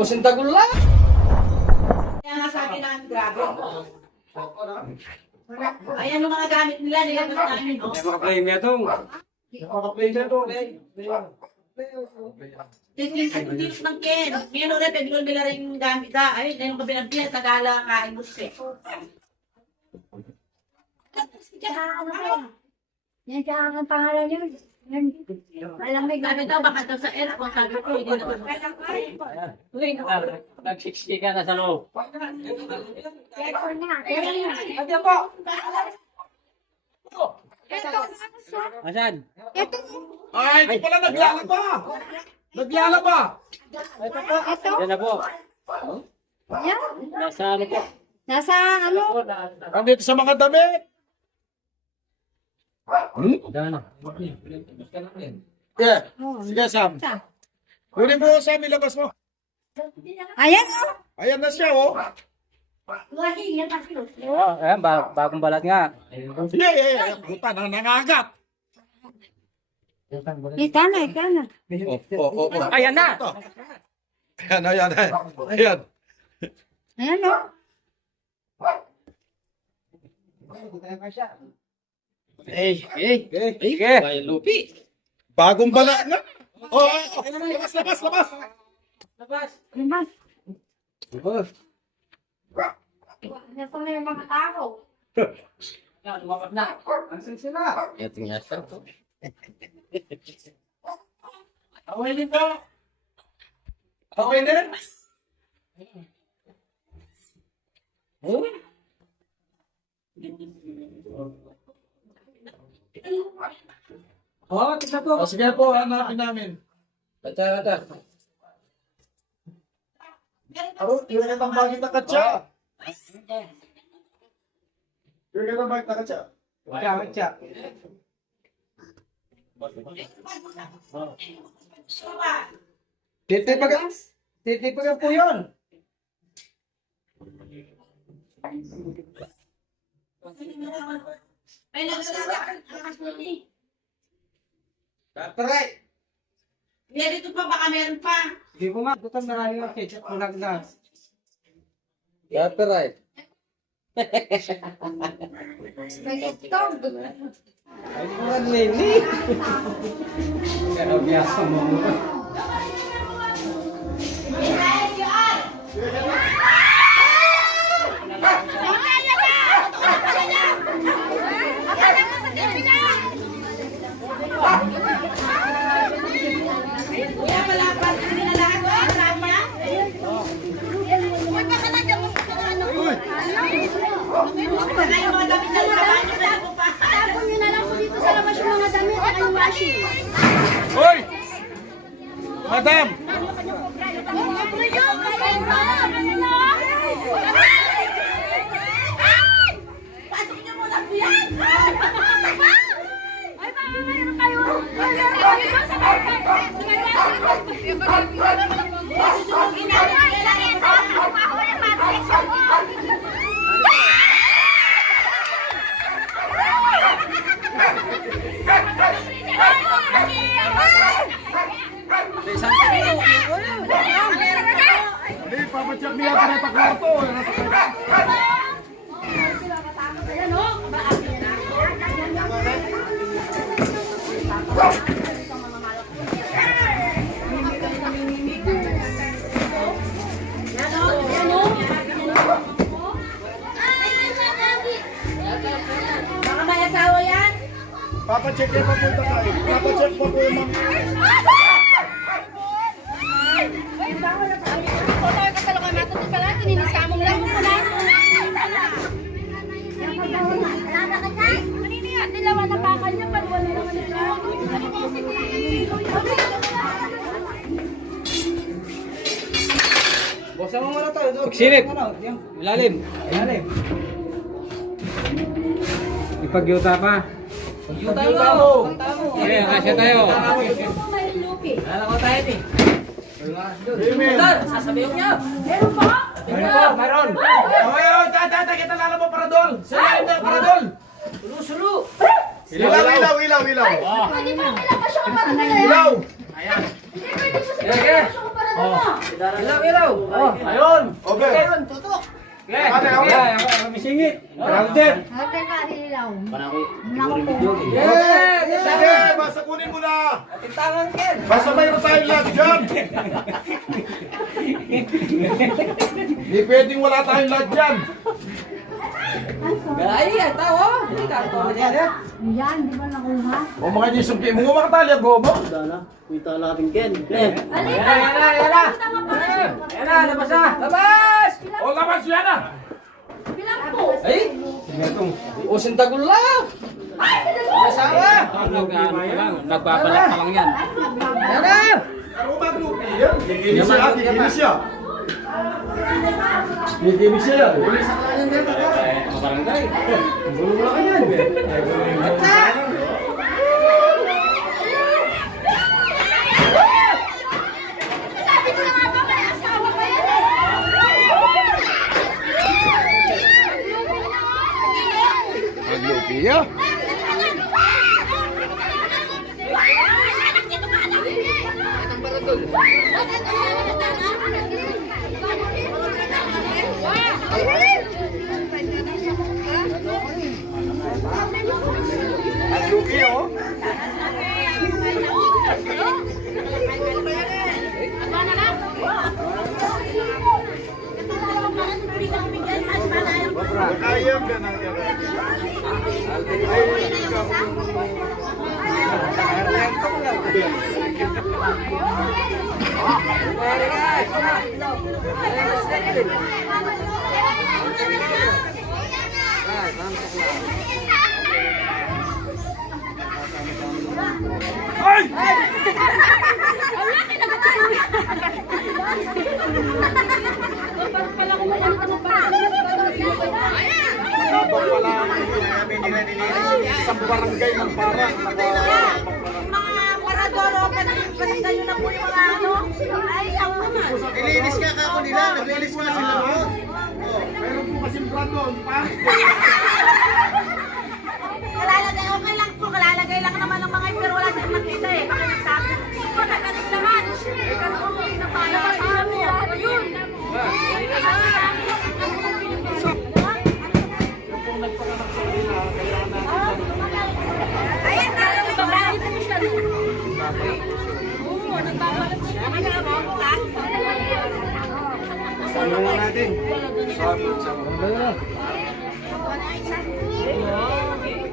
Ubusin tagol lang. Kaya nga sabi namin, grabe. Ayan yung mga gamit nila, nilabas namin. Oh. May mga play niya itong. Mga-play niya itong. Hindi ng Ken. Ngayon ulit, pwede nila rin yung gamit. Ay, na yung kabilang Ken, Tagala, kain mo siya. Yan siya ang pangalan niyo. Alam mo, Sabi daw, baka daw sa airport, sabi ko, hindi na ito. Nag-60 ka na sa loob. airport na. Ito po. Asan? Ito. Ay, ito pala naglalaba! Naglalaba! Ito. Yan na po. Yan. Nasa ano po? Nasa ano? Andito sa mga damit! Daan na. Yeah. Sige, Sam. Kunin mo, Sam, ilabas mo. Ayan oh. Ayan na siya, oh. Oh, ayan, bagong balat nga. Yeah. Puta, nangangagat. Ika na, ika na. Oh. Ayan na! Ayan. Ayan oh. Sige. Lupi. Bagong bala na. Oh, labas. Labas. Dimas. Oh. Ito na yung mga tao. Yan, lumabas na. Asan sila? Ito nga siya. Okay din po. Okay din. Oh, tignan po. Sige po, hanapin namin. Kata. Yun na ang bagay na katsa. Yun na ang bagay na katsa. Katsa. Titipagan po yun. Ay, nagsasabi. Tatry. Hindi, dito pa, baka meron pa. Hindi ko nga. Gutom na lang yung ketchup. Kulang na. Tatry. Nag-itlog. Ay, kurang nini. Kaya biasa mo muna. Kuya, malapan na nila lahat. Marami na. Ay, mga damit na laban. Tapon nyo na lang po dito sa labas yung mga damit at yung washing. Hoy! Madam! Pasok niyo muna, kuya. Ay, baka mayroon kayo. Mayroon sa Susugin natin. Hindi, papacheck niya pa na takwarto. Baka may asawa yan. Papacheck niya pa po ito tayo. Papacheck pa po yung mga... Buksan mo muna to. Silip. Ilalim. Ipag-yuta pa. Yuta mo! Okay, kasya tayo. Alam ko tayo eh. Amen! Sasabihin niya. Mayroon. Oy, tata, kita lalabo para doon! Sila yung para doon! Sulu. Ilaw! Pwede ba nila pa siya para nila yan? Ilaw! Hindi pwede po sila Sige. pa siya para Ilaw. Oh, ayun. Okay. Ayun, tutok. Okay. Kami singit. Kalder. Hati ka, ilaw. Sige, basta kunin mo na. Tintangan, Ken. Basta mayroon tayong lahat dyan. Hindi pwedeng wala tayong lahat dyan. Ay, ang tao. Hindi ka ito. Yan, di ba nakuha? O mga disumpi mo, makatali ang gobo. Yan na, labas na. Labas! O labas yan na. Bilang po. Ay! O, sintagul lang. Asawa! Nagbabalak pa lang yan. Yan na! Ano ba glupi yan? Giginis siya, giginis siya. Giginis siya yan. Mabarangay. Gulo mo lang yan. At na! Sabi ko na nga ba, may asawa ko yan eh. Glupi yan. Ang glupi oh. Ayam ka na. Ay! Habang pala namin nila isang barangay ng para. Mga paradoro, panitan nyo na po yung mga ano. Ay, ang naman. Nilinis ka kako nila, naglilis ka sila doon. Meron po kasing brand doon, pangit. Kalalagay, okay lang po. Kalalagay lang naman ng mga pero wala silang makita eh. Baka nagsabi. Pagkakalit naman. Pero okay na pala. Napasama mo. Ayun. Ayan na. Oo, nagbabalat siya. Sama na natin.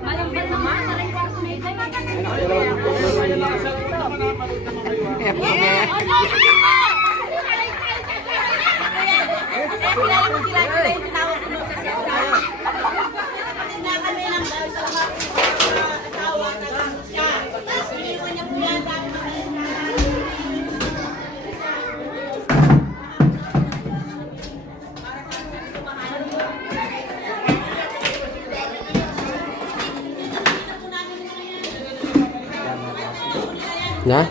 Malambal naman. Na?